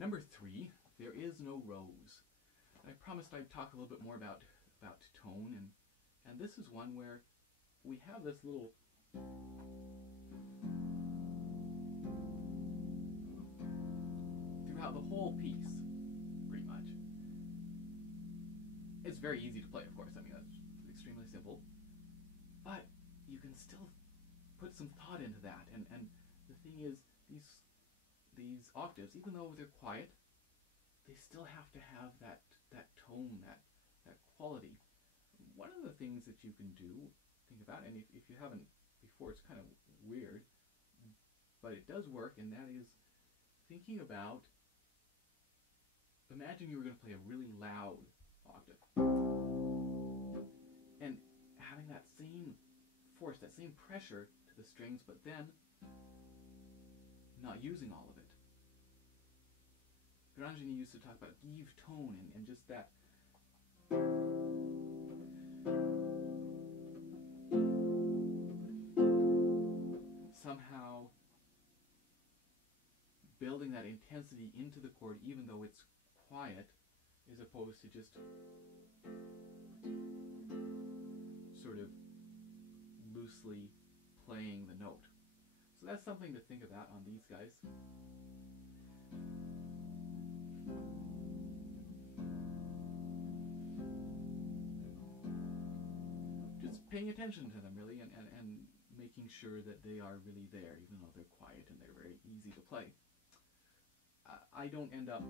Number 3, there is no rose. I promised I'd talk a little bit more about tone, and this is one where we have this little throughout the whole piece, pretty much. It's very easy to play, of course. I mean, that's extremely simple, but you can still put some thought into that. And the thing is, these octaves, even though they're quiet, they still have to have that tone, that quality. One of the things that you can do, think about, and if you haven't before, it's kind of weird, but it does work, and that is thinking about, imagine you were going to play a really loud octave, and having that same force, that same pressure to the strings, but then not using all of it. Grangini used to talk about give tone and just that somehow building that intensity into the chord even though it's quiet, as opposed to just sort of loosely playing the note. So that's something to think about on these guys. Just paying attention to them, really, and making sure that they are really there, even though they're quiet and they're very easy to play. I don't end up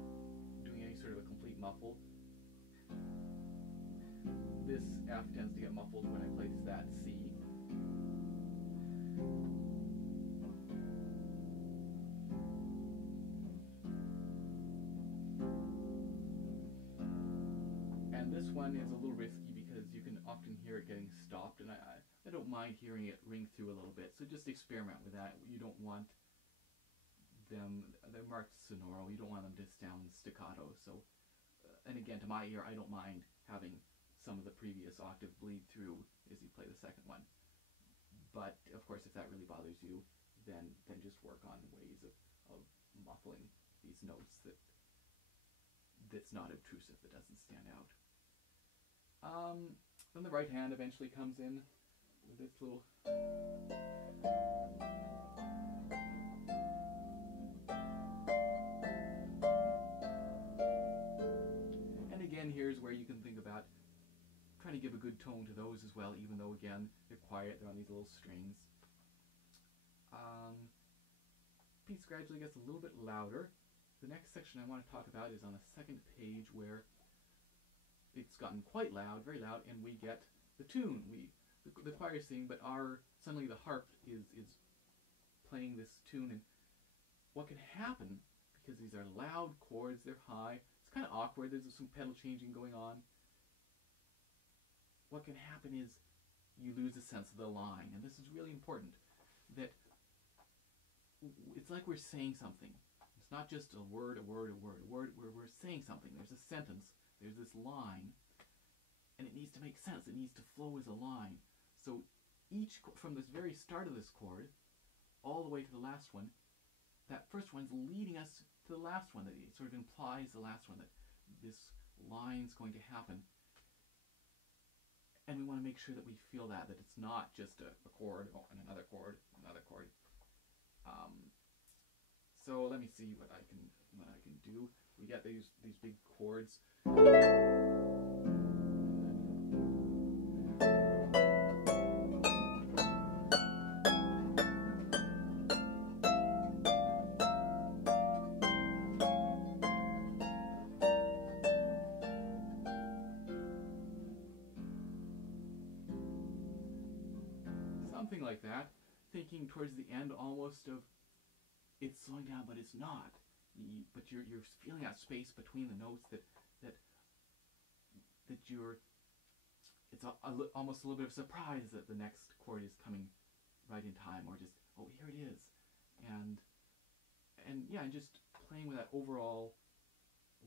doing any sort of a complete muffle. This F tends to get muffled when I place that C. And this one is a little risky because you can often hear it getting stopped, and I don't mind hearing it ring through a little bit, so just experiment with that. You don't want them, they're marked sonoro, you don't want them to sound staccato, so, and again, to my ear, I don't mind having some of the previous octave bleed through as you play the second one. But, of course, if that really bothers you, then just work on ways of muffling these notes that's not obtrusive, that doesn't stand out. Then the right hand eventually comes in with this little... And again, here's where you can think about trying to give a good tone to those as well, even though, again, they're quiet, they're on these little strings. Piece gradually gets a little bit louder. The next section I want to talk about is on the second page, where it's gotten quite loud, very loud, and we get the tune. The choir is singing, but suddenly the harp is playing this tune, and what can happen, because these are loud chords, they're high, it's kind of awkward, there's some pedal changing going on. What can happen is you lose a sense of the line, and this is really important, that it's like we're saying something. It's not just a word, where we're saying something. There's a sentence, there's this line, and it needs to make sense. It needs to flow as a line. So from this very start of this chord, all the way to the last one, that first one's leading us to the last one, that it sort of implies the last one, that this line's going to happen. And we want to make sure that we feel that it's not just a chord, and another chord, another chord. So let me see what I can do. We get these big chords. Something like that, thinking towards the end almost of it's slowing down, but it's not. But you're feeling that space between the notes that it's almost a little bit of surprise that the next chord is coming right in time, or just, oh, here it is. And yeah, and just playing with that overall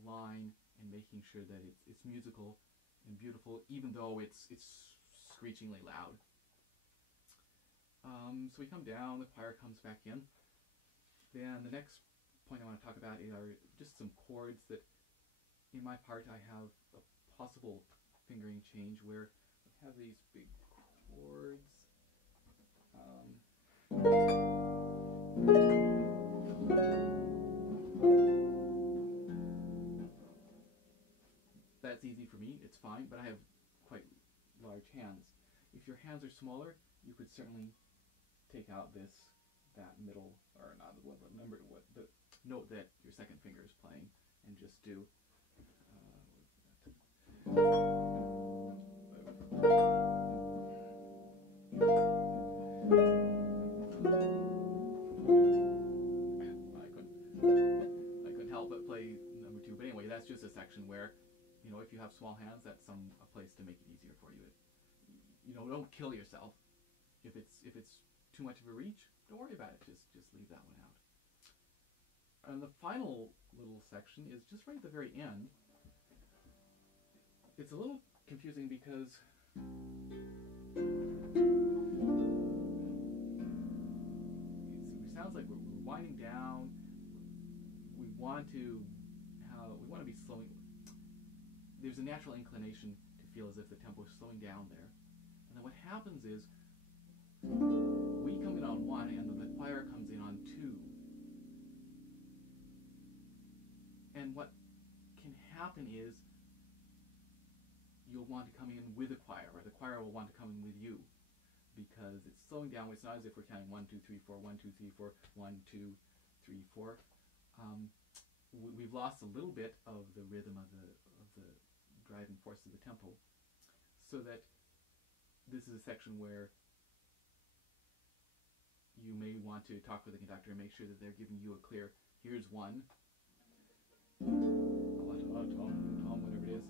line and making sure that it's musical and beautiful, even though it's screechingly loud. So we come down, the choir comes back in. Then the next point I want to talk about are just some chords that, in my part, I have a possible fingering change where I have these big chords. That's easy for me, it's fine, but I have quite large hands. If your hands are smaller, you could certainly take out that middle, or not remember what the note that your second finger is playing, and just do I couldn't help but play number 2, but anyway, that's just a section where, if you have small hands, that's a place to make it easier for you. Don't kill yourself. If it's too much of a reach, don't worry about it. Just leave that one out. And the final little section is just right at the very end. It's a little confusing because it sounds like we're winding down. We want to be slowing. There's a natural inclination to feel as if the tempo is slowing down there. And then what happens is we come in on 1 and then the choir comes in on 2. And what can happen is you'll want to come in with the choir, or the choir will want to come in with you, because it's slowing down. It's not as if we're counting 1, 2, 3, 4, 1, 2, 3, 4, 1, 2, 3, 4. We've lost a little bit of the rhythm of the driving force of the tempo, so that this is a section where you may want to talk with the conductor and make sure that they're giving you a clear, here's 1, whatever it is,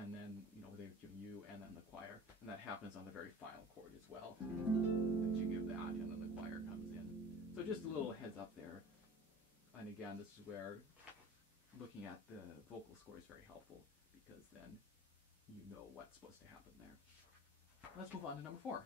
and then they're giving you, and then the choir, and that happens on the very final chord as well, that you give that, and then the choir comes in. So just a little heads up there. And again, this is where looking at the vocal score is very helpful, because then you know what's supposed to happen there. Let's move on to number 4.